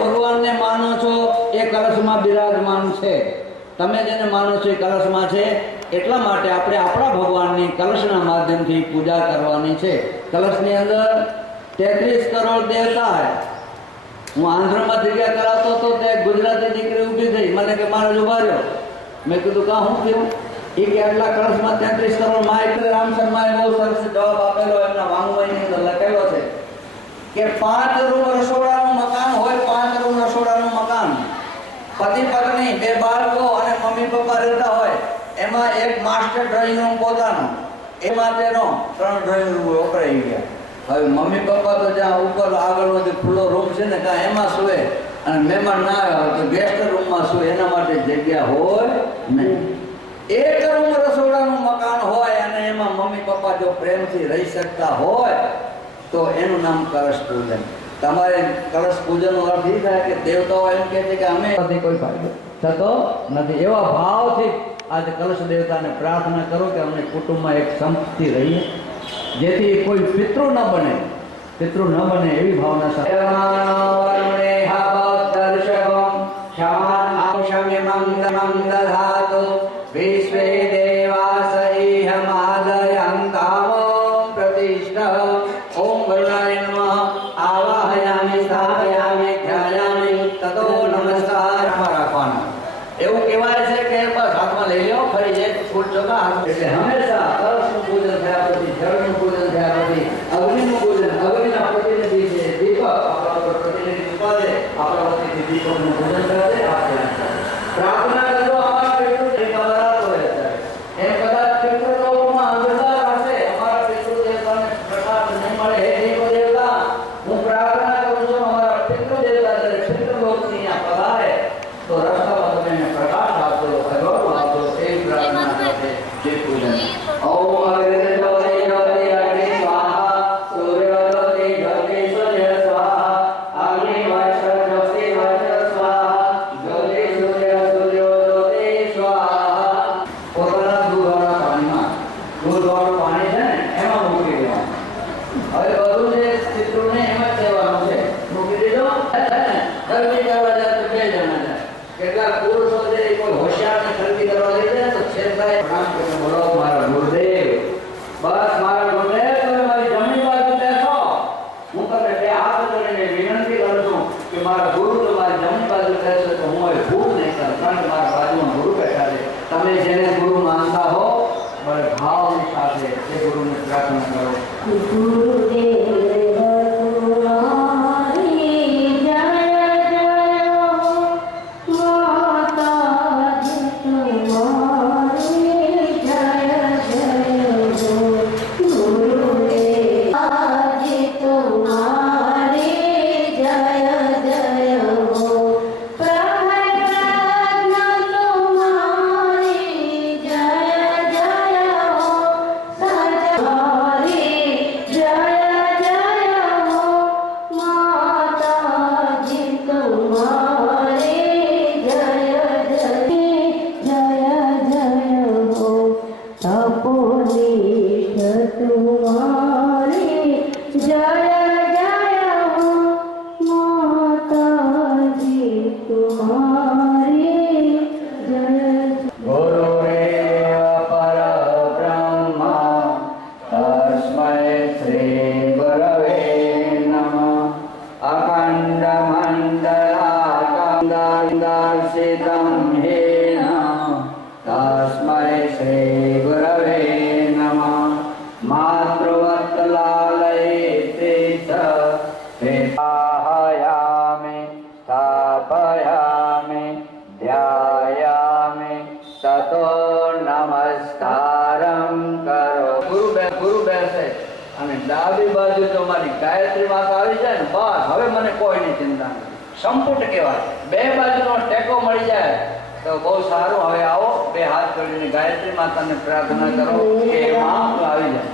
ભગવાન ને માનો છો એ કલશમાં બિરાજમાન છે, તમે જેને માનો છો એ કલશમાં છે, એટલા માટે આપણે આપણા ભગવાનની કલશના માધ્યમથી પૂજા કરવાની છે. કલશની અંદર 33 કરોડ દેવતા હે. હું આંધ્રમાં જગ્યા કરાવતો હતો ત્યાં ગુજરાતી દીકરી ઊભી થઈ, મને કે મારે ઉભા રહ્યો. મેં કીધું કા હું થયું? એ કે આટલા કલશમાં 33 કરોડ માં. રામ શર્માએ બહુ સરસ જવાબ આપેલો, એમના વાંગમયની અંદર લખેલો છે કે 5 રૂમ રસોડાનું મકાન હોય, 5 રૂમ રસોડાનું મકાન, પતિ પત્ની, 2 બાળકો અને મમ્મી પપ્પા રહેતા હોય, એમાં એક માસ્ટર ડ્રોઈંગ રૂમ પોતાનો, એમાં તેનો 3 ડ્રોઈંગ રૂમ વપરાઈ ગયા. હવે મમ્મી પપ્પા તો જ્યાં ઉપર આગળનો જે ખુલ્લો રૂમ છે ને ત્યાં એમાં સુવે, અને મહેમાન ના આવ્યા તો ગેસ્ટ રૂમમાં સુવે, એના માટે જગ્યા હોય નહીં. 1 રૂમ રસોડાનું મકાન હોય અને એમાં મમ્મી પપ્પા જો પ્રેમથી રહી શકતા હોય તો એનું નામ કલશ પૂજન. તમારે કલશ પૂજનનો અર્થ એ થાય કે દેવતાઓ એમ કહે છે કે અમે કોઈ ફાયદો થતો નથી. એવા ભાવથી આજે કલશ દેવતાને પ્રાર્થના કરો કે અમને કુટુંબમાં એક સંપત્તિ રહીએ, જેથી કોઈ પિતૃ ન બને, એવી ભાવના સાથે વિશ્વે દેવાસ ઓમ વરુણાય નમઃ આવાહયામિ સ્થાપયામિ ધ્યાયામિ તતો નમસ્કાર રાખવાના. એવું કહેવાય છે કે બસ હાથમાં લઈ લો, ફરી એક ફૂટ ચોખા એટલે હંમેશા કળશનું પૂજન થયા પછી, જળનું પૂજન થયા પછી અગ્નિનું પૂજન, અગ્નિના પ્રતિનિધિ છે દીપક, આપણા પર પ્રતિનિધિ દીપા છે, આપણા વતીથી દીપકનું પૂજન કરે છે. પ્રાર્થના કરો અમારા પિતૃ દેવતાઓ રહે છે, એ કદાચ પિતૃલોકમાં અંધકાર હશે, અમારા પિતૃ દેવતાને પ્રસાદ નહીં મળે, હે દેવ દેવતા હું પ્રાર્થના કરું છું અમારા પિતૃ દેવતા જ્યારે પિતૃલોકની આ પધારે તો રસ્તામાં તમે એને પ્રકાશ આપજો, ભગવાન આપજો, એ પ્રાર્થના સાથે જે પૂજન. ઓમ અગ્રે જ્યોતિ જ્યોતિ અગ્નિ સ્વાહા, સૂર્ય જ્યોતિ જ્યોતિ સૂર્ય સ્વાહા, અગ્નિ વૈશ્વ જ્યોતિ વૈશ્વ સ્વાહા, જ્યોતિ સૂર્ય સૂર્ય જ્યોતિ સ્વાહા. પોતાના દૂધવાળા પાણીમાં, દૂધવાળું પાણી છે ને એમાં મૂકી દેવાનું. હવે બધું જે પિતૃને એમ જ કહેવાનું છે, મૂકી દીધો. ખરીદી કરવા જાય તો 2 જણા જાય. કેટલાક પુરુષો છે કોઈ હોશિયારને ખરીદી કરવા લઈ જાય તો છેલ્લા પ્રણામ કરીને બોલો મારા ગુરુદેવ, બસ મારા ગુરુદેવ તમે મારી જમણી બાજુ બેસો. હું તમને 2 હાથ જોડીને વિનંતી કરું છું કે મારા ગુરુ તમારી જમણી બાજુ બેસે તો હું હવે ભૂલ નહીં કરું, કારણ કે મારા બાજુમાં ગુરુ બેઠા છે. તમે જેને ગુરુ માનતા હો બસ પ્રાર્થના કરો. ડાબી બાજુ તો મારી ગાયત્રી માતા આવી જાય ને બસ હવે મને કોઈની ચિંતા નથી. સંપુટ કહેવાય. બે બાજુનો ટેકો મળી જાય તો બહુ સારું. હવે આવો બે હાથ જોડીને ગાયત્રી માતાને પ્રાર્થના કરો કે માં આવી જાય.